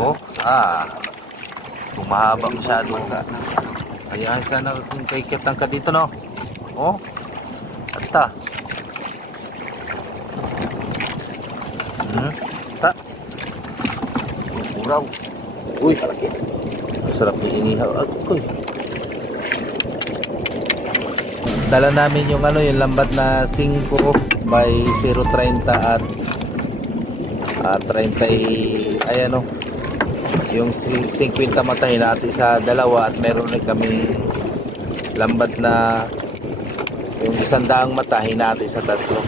Oh, kumahaba masyado. Ayan, sana kung kaikitang ka dito, no? Oh, ata. Ta. Uraw. Uy, malaki. Masarap yung inihaw. Agoy. Dala namin yung yung lambat na 5 by 0.30 at 30 ayan o. Yung 50 matahin natin sa dalawa at meron rin kami lambat na yung 100 matahin natin sa tatlo.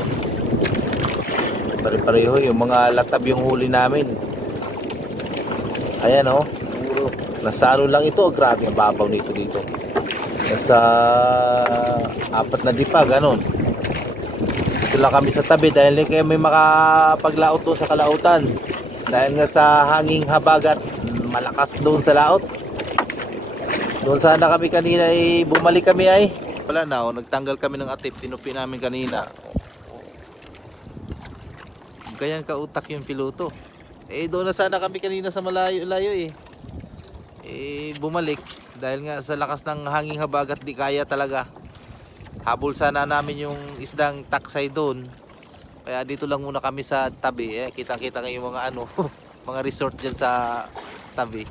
Pare-pareho yung mga latab yung huli namin. Ayan o. Nasa lang ito. Grabe ang babaw nito dito. Nasa 4 na dipa, ganon. Dito lang kami sa tabi dahil kayo may makapaglaot doon sa kalautan. Dahil nga sa hanging habagat, malakas doon sa laot. Doon sana kami kanina bumalik kami wala na nagtanggal kami ng atip, tinupi namin kanina. Ganyan kautak yung piloto. Doon na sana kami kanina sa malayo-layo bumalik dahil nga sa lakas ng hanging habagat di kaya talaga. Habol sana namin yung isdang taksay doon. Kaya dito lang muna kami sa tabi. Kitang-kita nga yung mga mga resort dyan sa tabi.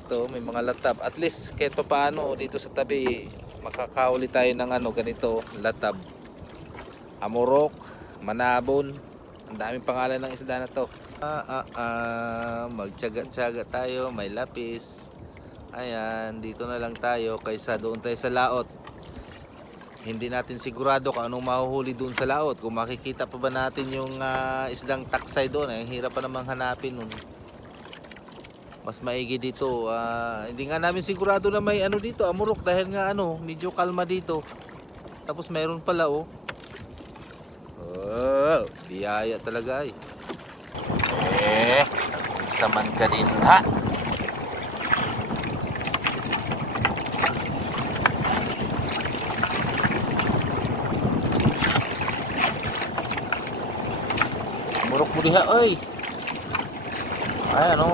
Ito may mga latab. At least kahit pa paano dito sa tabi makakauli tayo ng ganito latab. Amorok, manabon. Ang daming pangalan ng isda na to. Magtiyaga-tiyaga tayo, may lapis. Ayan, dito na lang tayo kaysa doon tayo sa laot. Hindi natin sigurado kung anong mahuhuli doon sa laot. Kung makikita pa ba natin yung isdang taksay doon, ang hirap pa namang hanapin nun. Mas maigi dito. Hindi nga namin sigurado na may dito, amurok, dahil nga medyo kalma dito. Tapos mayroon pala biyaya talaga saman ka din ha. Murok mo diha oy. Ayan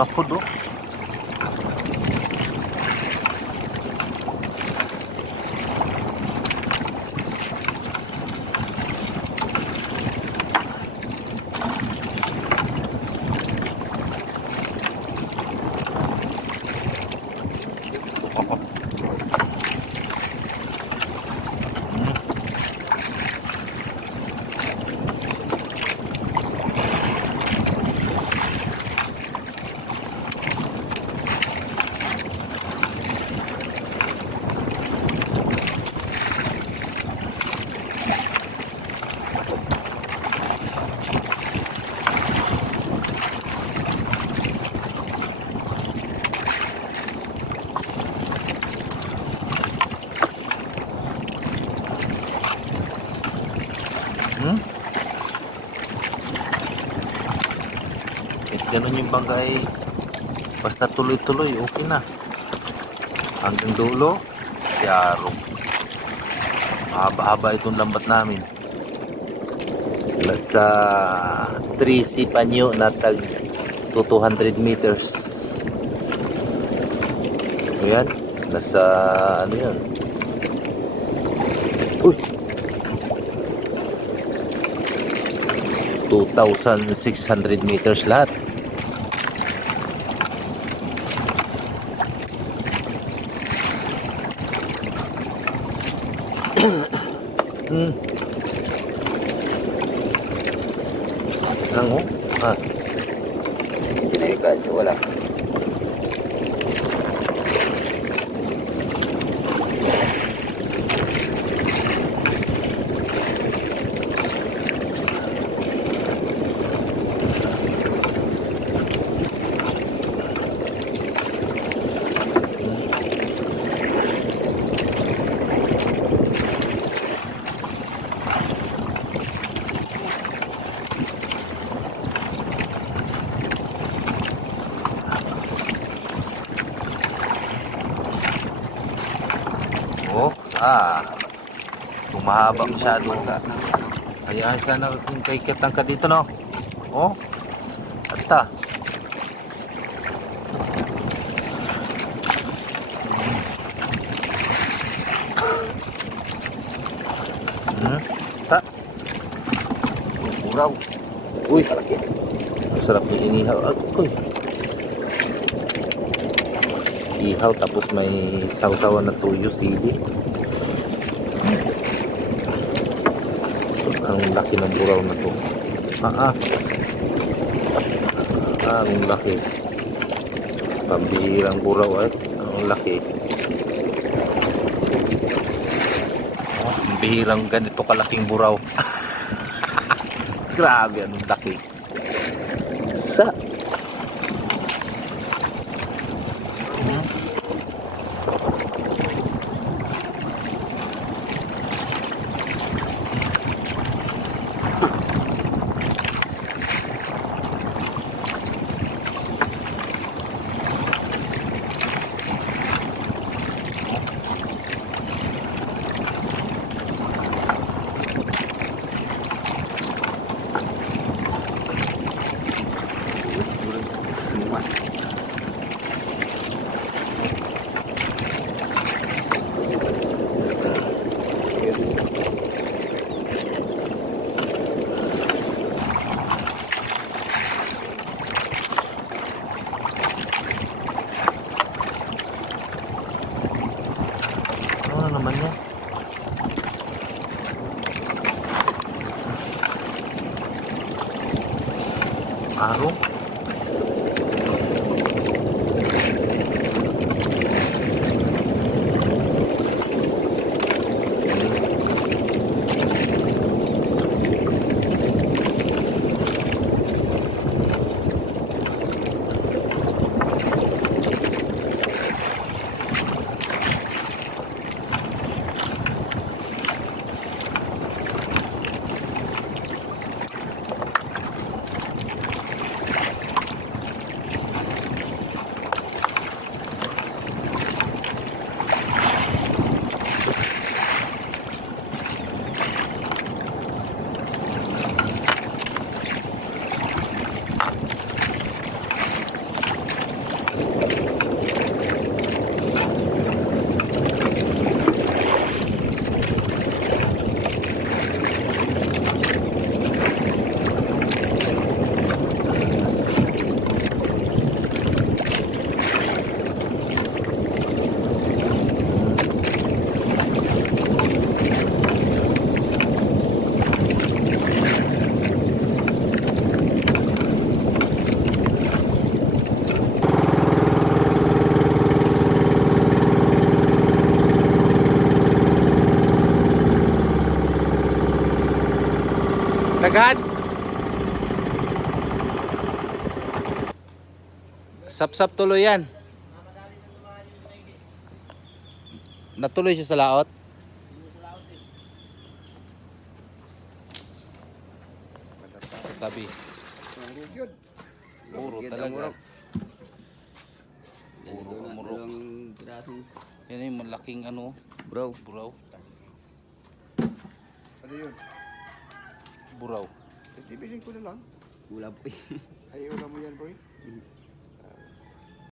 na po do. Ganun yung bangkay, basta tuloy-tuloy okay na hanggang dulo. Yaro, haba-haba itong lambat namin. Nasa 3C panyo na tag 200 meters. Ayan. Nasa ano yan? Uy! 2,600 meters lahat. Lang oh. Ah. Pinaikan siya wala. Oh, humahaba masyado ka. Hayaan sana kung kay kitang ka dito, no? Oh, ata. Ta. Buraw. Uy, sarap yung inihaw. Agoy. Ihaw tapos may sausawan na tuyo, sili. Ang laki ng buraw na to. Ang laki. Pambihirang buraw ay. Ang laki. Ang bihirang ganito kalaking buraw. Grabe, anong laki. Sa ano naman yan? Araw? Daghan. Sap-sap tuloy yan. Natuloy siya sa laot. Sa tabi. Puro talaga. Puro murok. Yan yung malaking ano. Buraw. Ano yun? Buraw. Hindi, bilhin ko na lang. Ulam po. Ay, ulam